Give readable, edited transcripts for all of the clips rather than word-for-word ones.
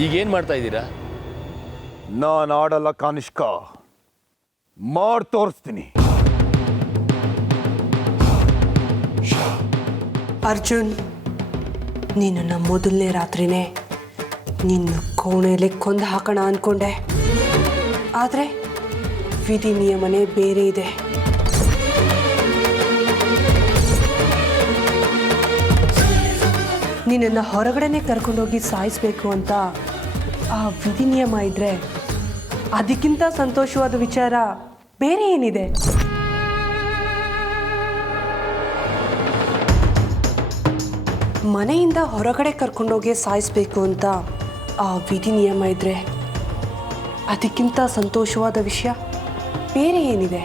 ಈಗೇನು ಮಾಡ್ತಾ ಇದ್ದೀರಾ? ನಾನು ಆಡಲ್ಲ ಕಾನಿಷ್ಕ, ಮಾಡಿ ತೋರಿಸ್ತೀನಿ. ಅರ್ಜುನ್, ನೀನು ಮೊದಲನೇ ರಾತ್ರಿನೇ ನಿನ್ನ ಕೋಣೆಯಲ್ಲಿ ಕೊಂದು ಹಾಕೋಣ ಅಂದ್ಕೊಂಡೆ. ಆದರೆ ವಿಧಿ ನಿಯಮನೇ ಬೇರೆ ಇದೆ. ನಿನ್ನನ್ನು ಹೊರಗಡೆನೆ ಕರ್ಕೊಂಡೋಗಿ ಸಾಯಿಸಬೇಕು ಅಂತ ಆ ವಿಧಿ ನಿಯಮ ಇದ್ದರೆ ಅದಕ್ಕಿಂತ ಸಂತೋಷವಾದ ವಿಚಾರ ಬೇರೆ ಏನಿದೆ? ಮನೆಯಿಂದ ಹೊರಗಡೆ ಕರ್ಕೊಂಡೋಗಿ ಸಾಯಿಸಬೇಕು ಅಂತ ಆ ವಿಧಿ ನಿಯಮ ಇದ್ದರೆ ಅದಕ್ಕಿಂತ ಸಂತೋಷವಾದ ವಿಷಯ ಬೇರೆ ಏನಿದೆ?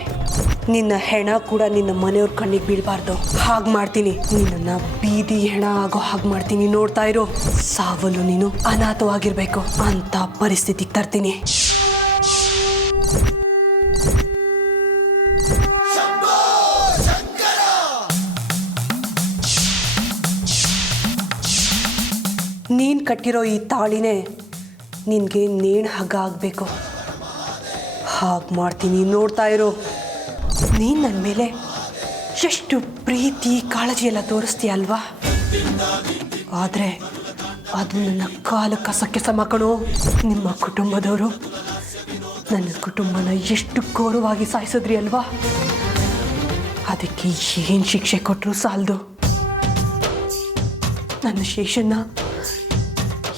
ನಿನ್ನ ಹೆಣ ಕೂಡ ನಿನ್ನ ಮನೆಯವ್ರ ಕಣ್ಣಿಗೆ ಬೀಳಬಾರ್ದು. ಹಾಗೆ ಮಾಡ್ತೀನಿ, ನಿನ್ನನ್ನು ಬೀದಿ ಹೆಣ ಆಗೋ ಹಾಗೆ ಮಾಡ್ತೀನಿ. ನೋಡ್ತಾ ಇರೋ, ಸಾವಲು ನೀನು ಅನಾಥವಾಗಿರ್ಬೇಕು ಅಂತ ಪರಿಸ್ಥಿತಿಗೆ ತರ್ತೀನಿ. ನೀನು ಕಟ್ಟಿರೋ ಈ ತಾಳಿನೇ ನಿನಗೆ ನೇಣು ಹಗ್ಗ ಆಗಬೇಕು. ಹಾಗೆ ಮಾಡ್ತೀನಿ, ನೋಡ್ತಾ ಇರೋ. ನೀನು ನನ್ನ ಮೇಲೆ ಎಷ್ಟು ಪ್ರೀತಿ ಕಾಳಜಿ ಎಲ್ಲ ತೋರಿಸ್ತೀಯ ಅಲ್ವಾ? ಆದರೆ ಅದು ನನ್ನ ಕಾಲ ಕಸಕ್ಕೆ ಸಮ ಕಣೋ. ನಿಮ್ಮ ಕುಟುಂಬದವರು ನನ್ನ ಕುಟುಂಬನ ಎಷ್ಟು ಘೋರವಾಗಿ ಸಾಯಿಸಿದ್ರಿ ಅಲ್ವಾ? ಅದಕ್ಕೆ ಏನು ಶಿಕ್ಷೆ ಕೊಟ್ಟರು ಸಾಲದು. ನನ್ನ ಶೇಷನ್ನ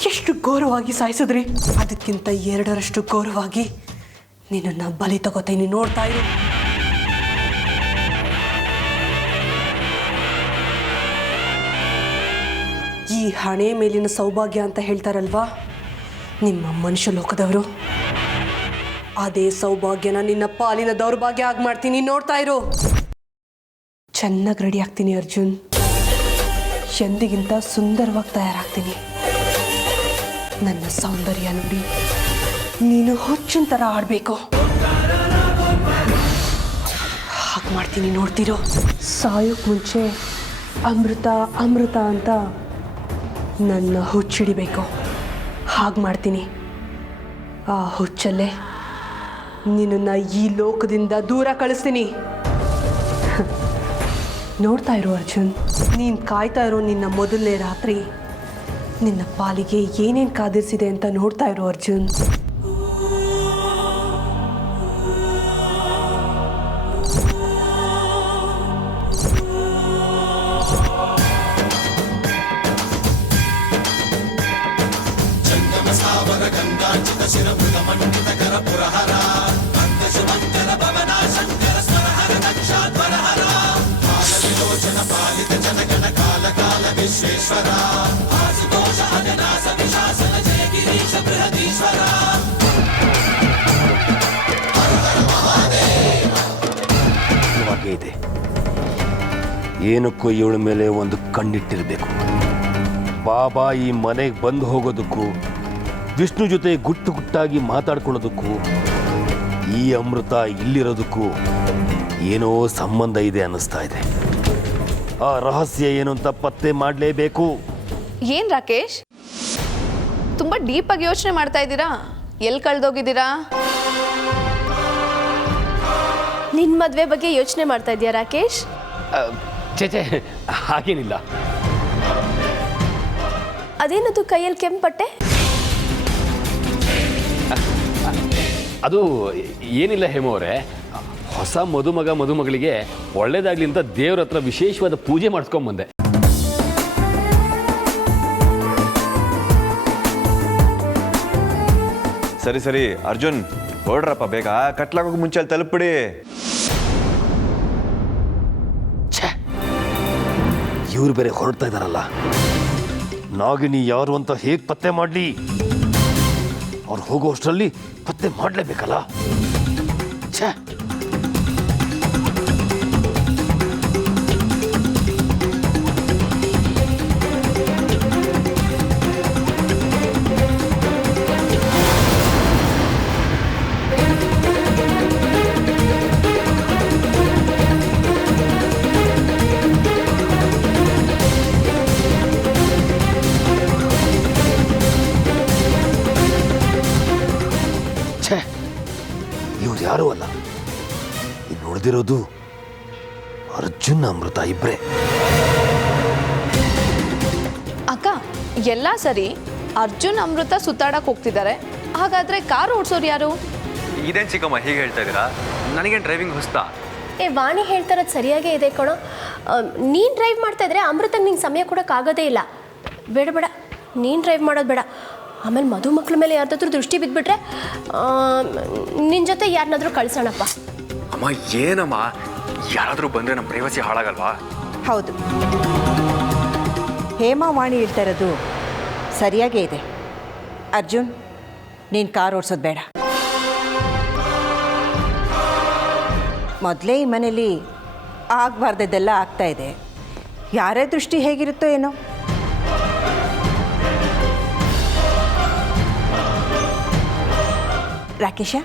ಎಷ್ಟು ಘೋರವಾಗಿ ಸಾಯಿಸಿದ್ರಿ, ಅದಕ್ಕಿಂತ 2ರಷ್ಟು ಘೋರವಾಗಿ ನಿನ್ನನ್ನು ಬಲಿ ತಗೋತೀನಿ. ನೋಡ್ತಾ ಇರು. ಈ ಹಣೆ ಮೇಲಿನ ಸೌಭಾಗ್ಯ ಅಂತ ಹೇಳ್ತಾರಲ್ವಾ ನಿಮ್ಮ ಮನುಷ್ಯ ಲೋಕದವರು, ಅದೇ ಸೌಭಾಗ್ಯನ ನಿನ್ನ ಪಾಲಿನ ದೌರ್ಭಾಗ್ಯ ಆಗಿ ಮಾಡ್ತೀನಿ. ನೋಡ್ತಾ ಇರು. ಚೆನ್ನಾಗಿ ರೆಡಿ ಆಗ್ತೀನಿ ಅರ್ಜುನ್. ಎಂದಿಗಿಂತ ಸುಂದರವಾಗಿ ತಯಾರಾಗ್ತೀನಿ. ನನ್ನ ಸೌಂದರ್ಯ ನೋಡಿ ನೀನು ಹುಚ್ಚಿನ ಥರ ಆಡಬೇಕು. ಹಾಗೆ ಮಾಡ್ತೀನಿ, ನೋಡ್ತಿರೋ. ಸಾಯೋಕ್ಕೆ ಮುಂಚೆ ಅಮೃತ ಅಮೃತ ಅಂತ ನನ್ನ ಹುಚ್ಚಿಡಿಬೇಕು. ಹಾಗೆ ಮಾಡ್ತೀನಿ. ಆ ಹುಚ್ಚಲ್ಲೇ ನಿನ್ನನ್ನು ಈ ಲೋಕದಿಂದ ದೂರ ಕಳಿಸ್ತೀನಿ. ನೋಡ್ತಾ ಇರೋ ಅರ್ಜುನ್, ನೀನು ಕಾಯ್ತಾ ಇರೋ ನಿನ್ನ ಮೊದಲನೇ ರಾತ್ರಿ ನಿನ್ನ ಪಾಲಿಗೆ ಏನೇನು ಕಾದಿರಿಸಿದೆ ಅಂತ ನೋಡ್ತಾ ಇರೋ ಅರ್ಜುನ್. ಇದೆ, ಏನಕ್ಕೂ ಇವಳ ಮೇಲೆ ಒಂದು ಕಣ್ಣಿಟ್ಟಿರಬೇಕು. ಬಾಬಾ ಈ ಮನೆಗೆ ಬಂದು ಹೋಗೋದಕ್ಕೂ ವಿಷ್ಣು ಜೊತೆ ಗುಟ್ಟು ಗುಟ್ಟಾಗಿ ಮಾತಾಡ್ಕೊಳ್ಳೋದಕ್ಕೂ ಈ ಅಮೃತ ಇಲ್ಲಿರೋದಕ್ಕೂ ಏನೋ ಸಂಬಂಧ ಇದೆ ಅನ್ನಿಸ್ತಾ ಇದೆ. ಆ ರಹಸ್ಯ ಏನು ಅಂತ ಪತ್ತೆ ಮಾಡಲೇಬೇಕು. ಏನ್ ರಾಕೇಶ್, ತುಂಬಾ ಡೀಪ್ ಆಗಿ ಯೋಚನೆ ಮಾಡ್ತಾ ಇದ್ದೀರಾ? ಎಲ್ಲಿ ಕಳೆದೋಗಿದ್ದೀರಾ? ನಿನ್ನ ಮದುವೆ ಬಗ್ಗೆ ಯೋಚನೆ ಮಾಡ್ತಾ ಇದೀಯಾ ರಾಕೇಶ್? ಚೇಚೆ, ಹಾಗೇನಿಲ್ಲ. ಅದೇನದು ಕೈಯಲ್ಲಿ ಕೆಂಪಟ್ಟೆ? ಅದು ಏನಿಲ್ಲ ಹೇಮೋ ಅವರೇ, ಹೊಸ ಮದುಮಗ ಮದುಮಗಳಿಗೆ ಒಳ್ಳೇದಾಗ್ಲಿ ಅಂತ ದೇವ್ರ ಹತ್ರ ವಿಶೇಷವಾದ ಪೂಜೆ ಮಾಡಿಸ್ಕೊಂಬಂದೆ. ಸರಿ ಸರಿ ಅರ್ಜುನ್, ಹೊರಡ್ರಪ್ಪ ಬೇಗ. ಕಟ್ಲಾಗೋಕೆ ಮುಂಚೆ ಅಲ್ಲಿ ತಲುಪಿಡಿ. ಇವ್ರು ಬೇರೆ ಹೊರಡ್ತಾ ಇದ್ದಾರಲ್ಲ, ನಾಗಿನಿ ಯಾರು ಅಂತ ಹೇಗೆ ಪತ್ತೆ ಮಾಡಲಿ? ಅವ್ರು ಹೋಗೋ ಅಷ್ಟರಲ್ಲಿ ಪತ್ತೆ ಮಾಡಲೇಬೇಕಲ್ಲ. ಛೇ, ಯಾರೂ ಅಲ್ಲ. ಇನ್ನು ಉಳಿದಿರೋದು ಅರ್ಜುನ್ ಅಮೃತ ಇಬ್ಬರೇ. ಅಕ್ಕ ಎಲ್ಲ ಸರಿ, ಅರ್ಜುನ್ ಅಮೃತ ಸುತ್ತಾಡಕ್ಕೆ ಹೋಗ್ತಿದ್ದಾರೆ, ಹಾಗಾದ್ರೆ ಕಾರ್ ಓಡಿಸೋರು ಯಾರು? ಇದೇನು ಚಿಕ್ಕಮ್ಮ ಹೀಗೆ ಹೇಳ್ತಾ ಇದ್ದೀರಾ? ನನಗೇನು ಡ್ರೈವಿಂಗ್ ಹೊಸ್ತಾ? ವಾಣಿ ಹೇಳ್ತಾರದು ಸರಿಯಾಗೇ ಇದೆ ಕಣೋ. ನೀನು ಡ್ರೈವ್ ಮಾಡ್ತಾ ಇದ್ರೆ ಅಮೃತಂಗೆ ನಿಂಗೆ ಸಮಯ ಕೊಡೋಕ್ಕಾಗೋದೇ ಇಲ್ಲ. ಬೇಡ ಬೇಡ, ನೀನು ಡ್ರೈವ್ ಮಾಡೋದು ಬೇಡ. ಆಮೇಲೆ ಮದುಮಕ್ಳ ಮೇಲೆ ಯಾರ್ದಾದ್ರೂ ದೃಷ್ಟಿ ಬಿದ್ದುಬಿಟ್ರೆ ನಿನ್ನ ಜೊತೆ ಯಾರನ್ನಾದ್ರೂ ಕಳ್ಸೋಣಪ್ಪ. ಅಮ್ಮ ಏನಮ್ಮ, ಯಾರಾದರೂ ಬಂದರೆ ನಮ್ಮ ಪ್ರೈವಸಿ ಹಾಳಾಗಲ್ವಾ? ಹೌದು, ಹೇಮಾವಾಣಿ ಹೇಳ್ತಾ ಇರೋದು ಸರಿಯಾಗೇ ಇದೆ. ಅರ್ಜುನ್, ನೀನು ಕಾರ್ ಓಡಿಸೋದು ಬೇಡ. ಮೊದಲೇ ಈ ಮನೇಲಿ ಆಗಬಾರ್ದದ್ದೆಲ್ಲ ಆಗ್ತಾ ಇದೆ. ಯಾರೇ ದೃಷ್ಟಿ ಹೇಗಿರುತ್ತೋ ಏನೋ. ರಾಕೇಶ,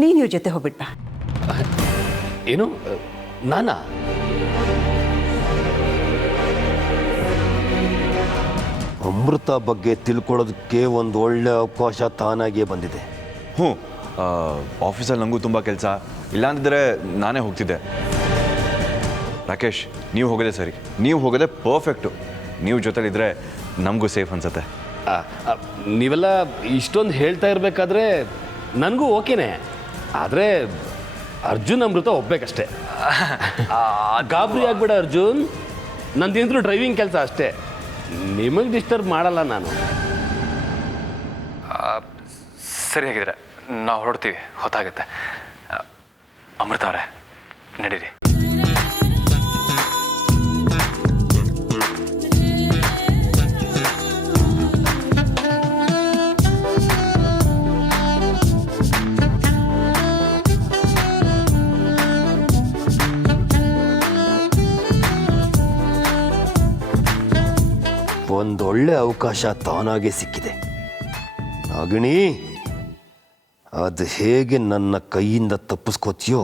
ನೀನು ಇವ್ರ ಜೊತೆ ಹೋಗ್ಬಿಟ್ಬಾ. ಏನು ನಾನಾ? ಅಮೃತ ಬಗ್ಗೆ ತಿಳ್ಕೊಳ್ಳೋದಕ್ಕೆ ಒಂದು ಒಳ್ಳೆ ಅವಕಾಶ ತಾನಾಗಿಯೇ ಬಂದಿದೆ. ಹ್ಞೂ, ಆಫೀಸಲ್ಲಿ ನನಗೂ ತುಂಬ ಕೆಲಸ, ಇಲ್ಲಾಂದಿದ್ರೆ ನಾನೇ ಹೋಗ್ತಿದ್ದೆ. ರಾಕೇಶ್, ನೀವು ಹೋಗೋದೇ ಸರಿ, ನೀವು ಹೋಗೋದೇ ಪರ್ಫೆಕ್ಟು. ನೀವು ಜೊತೆಲಿದ್ದರೆ ನಮಗೂ ಸೇಫ್ ಅನ್ಸುತ್ತೆ. ನೀವೆಲ್ಲ ಇಷ್ಟೊಂದು ಹೇಳ್ತಾ ಇರಬೇಕಾದ್ರೆ ನನಗೂ ಓಕೆನೇ, ಆದರೆ ಅರ್ಜುನ್ ಅಮೃತ ಒಬ್ಬೇಕಷ್ಟೇ. ಗಾಬರಿ ಆಗ್ಬೇಡ ಅರ್ಜುನ್, ನಂದೇಂದ್ರೂ ಡ್ರೈವಿಂಗ್ ಕೆಲಸ ಅಷ್ಟೇ, ನಿಮಗೆ ಡಿಸ್ಟರ್ಬ್ ಮಾಡಲ್ಲ ನಾನು. ಸರಿಯಾಗಿದ್ರೆ ನಾವು ಹೊರಡ್ತೀವಿ, ಹೊತ್ತಾಗುತ್ತೆ. ಅಮೃತ ಅವರೇ, ನಡೀರಿ. ಒಂದೊಳ್ಳೆ ಅವಕಾಶ ತಾನಾಗೆ ಸಿಕ್ಕಿದೆ. ನಾಗಿಣಿ, ಅದು ಹೇಗೆ ನನ್ನ ಕೈಯಿಂದ ತಪ್ಪಿಸ್ಕೋತೀಯೋ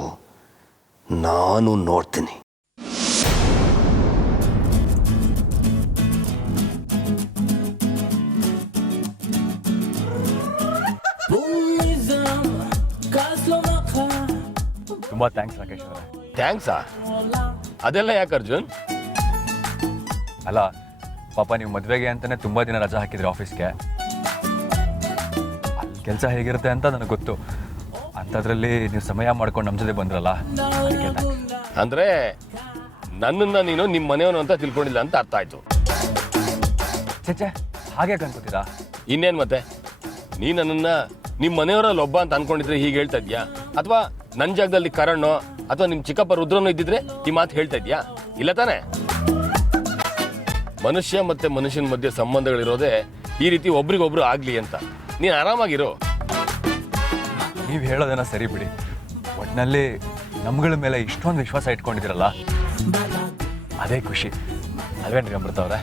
ನಾನು ನೋಡ್ತೀನಿ. ತುಂಬ ಥ್ಯಾಂಕ್ಸ್ ರಾಕೇಶ್ ಅವರೇ. ಥ್ಯಾಂಕ್ಸಾ? ಅದೆಲ್ಲ ಯಾಕೆ ಅರ್ಜುನ್? ಅಲ್ಲ ಪಾಪ, ನೀವು ಮದುವೆಗೆ ಅಂತಲೇ ತುಂಬ ದಿನ ರಜಾ ಹಾಕಿದ್ರಿ ಆಫೀಸ್ಗೆ. ಅಲ್ಲಿ ಕೆಲಸ ಹೇಗಿರುತ್ತೆ ಅಂತ ನನಗೆ ಗೊತ್ತು. ಅಂಥದ್ರಲ್ಲಿ ನೀವು ಸಮಯ ಮಾಡ್ಕೊಂಡು ನಮ್ಮ ಜೊತೆ ಬಂದ್ರಲ್ಲ, ಅಂದರೆ ನನ್ನನ್ನು ನೀನು ನಿಮ್ಮ ಮನೆಯವನು ಅಂತ ತಿಳ್ಕೊಂಡಿಲ್ಲ ಅಂತ ಅರ್ಥ ಆಯಿತು. ಚೇಚೆ, ಹಾಗೆ ಅನ್ಕೋತೀರಾ? ಇನ್ನೇನು ಮತ್ತೆ, ನೀ ನನ್ನನ್ನು ನಿಮ್ಮ ಮನೆಯವರಲ್ಲಿ ಒಬ್ಬ ಅಂತ ಅನ್ಕೊಂಡಿದ್ರೆ ಹೀಗೆ ಹೇಳ್ತಾ ಇದೆಯಾ? ಅಥವಾ ನನ್ನ ಜಾಗದಲ್ಲಿ ಕರಣೋ ಅಥವಾ ನಿಮ್ಮ ಚಿಕ್ಕಪ್ಪ ರುದ್ರನೋ ಇದ್ದಿದ್ರೆ ಈ ಮಾತು ಹೇಳ್ತಾ ಇದೆಯಾ? ಇಲ್ಲ ತಾನೇ? ಮನುಷ್ಯ ಮತ್ತೆ ಮನುಷ್ಯನ ಮಧ್ಯೆ ಸಂಬಂಧಗಳಿರೋದೇ ಈ ರೀತಿ ಒಬ್ರಿಗೊಬ್ರು ಆಗಲಿ ಅಂತ. ನೀನು ಆರಾಮಾಗಿರೋ. ನೀವು ಹೇಳೋದನ್ನ ಸರಿ ಬಿಡಿ, ಒಟ್ಟಿನಲ್ಲಿ ನಮ್ಗಳ ಮೇಲೆ ಇಷ್ಟೊಂದು ವಿಶ್ವಾಸ ಇಟ್ಕೊಂಡಿದ್ದೀರಲ್ಲ, ಅದೇ ಖುಷಿ ಅಲ್ವೇನ್ರಿ ಅಮೃತ ಅವರೇ?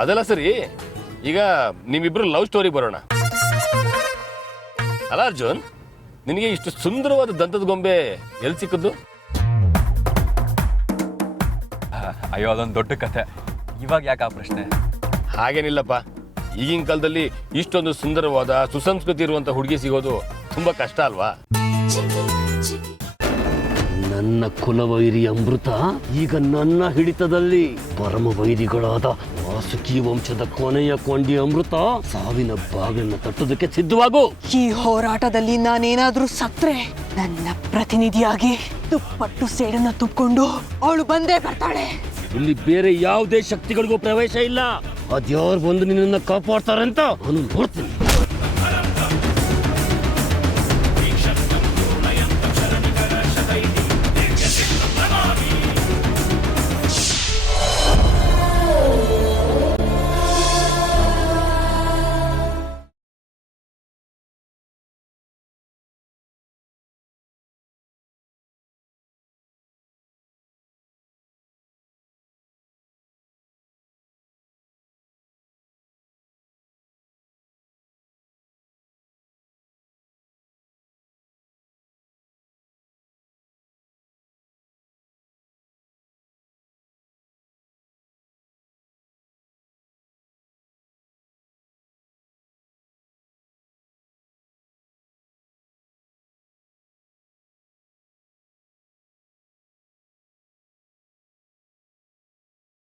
ಅದೆಲ್ಲ ಸರಿ, ಈಗ ನಿಮ್ಮಿಬ್ರು ಲವ್ ಸ್ಟೋರಿ ಬರೋಣ. ಅಲ್ಲ ಅರ್ಜುನ್, ನಿನಗೆ ಇಷ್ಟು ಸುಂದರವಾದ ದಂತದ ಗೊಂಬೆ ಎಲ್ಲಿ ಸಿಕ್ಕದ್ದು? ಅಯ್ಯೋ, ಅದೊಂದು ದೊಡ್ಡ ಕಥೆ. ಇವಾಗ ಯಾಕೆ ಆ ಪ್ರಶ್ನೆ? ಹಾಗೇನಿಲ್ಲಪ್ಪ, ಈಗಿನ ಕಾಲದಲ್ಲಿ ಇಷ್ಟೊಂದು ಸುಂದರವಾದ ಸುಸಂಸ್ಕೃತಿ ಇರುವಂಥ ಹುಡುಗಿ ಸಿಗೋದು ತುಂಬ ಕಷ್ಟ ಅಲ್ವಾ? ನನ್ನ ಕುಲವೈರಿ ಅಮೃತ ಈಗ ನನ್ನ ಹಿಡಿತದಲ್ಲಿ. ಪರಮ ವೈರಿಗಳಾದ ವಾಸುಕಿ ವಂಶದ ಕೊನೆಯ ಕೊಂಡಿ ಅಮೃತ ಸಾವಿನ ಬಾಗಿಲನ್ನು ತಟ್ಟೋದಕ್ಕೆ ಸಿದ್ಧವಾಗು. ಈ ಹೋರಾಟದಲ್ಲಿ ನಾನೇನಾದ್ರೂ ಸತ್ರೆ ನನ್ನ ಪ್ರತಿನಿಧಿಯಾಗಿ ದುಪ್ಪಟ್ಟು ಸೇಡನ್ನ ತುಪ್ಕೊಂಡು ಅವಳು ಬಂದೇ ಬರ್ತಾಳೆ. ಇಲ್ಲಿ ಬೇರೆ ಯಾವುದೇ ಶಕ್ತಿಗಳಿಗೂ ಪ್ರವೇಶ ಇಲ್ಲ. ಅದ್ಯಾರು ಬಂದು ನಿನ್ನನ್ನು ಕಾಪಾಡ್ತಾರಂತ ನಾನು ನೋಡ್ತೀನಿ.